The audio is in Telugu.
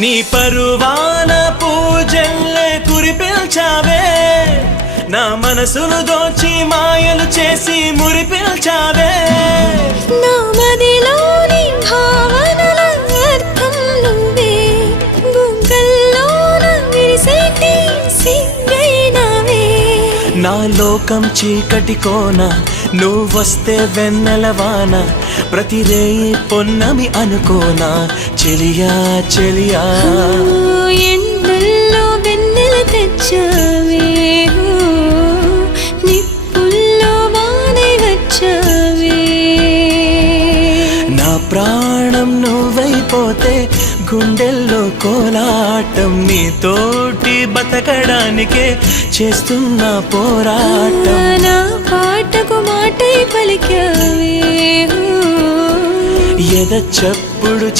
నీ పరువాన పూజల్లే కురిపిల్చావే, నా మనసును దోచి మాయలు చేసి మురిపిల్చావే. నా మదిలోని భావనల అర్థం నువ్వే, గుంకల్లోన విరిసేటి సిగ్గైనవే. నా లోకం చీకటి కోన, నువ్వొస్తే వెన్నెలవాన, ప్రతి రేయి పొన్నమి అనుకోనా చెలియా చెలియా. ఎండల్లో వెన్నెల తెచ్చావే, నిప్పుల్లో వానై వచ్చావే. నా ప్రాణం నువ్వైపోతే గుండెల్లో కోలాటం, నీతోటి బతకడానికే చేస్తున్న పోరాటం. నా పాటకు మాటై పలికావే, ఎద చప్పుడు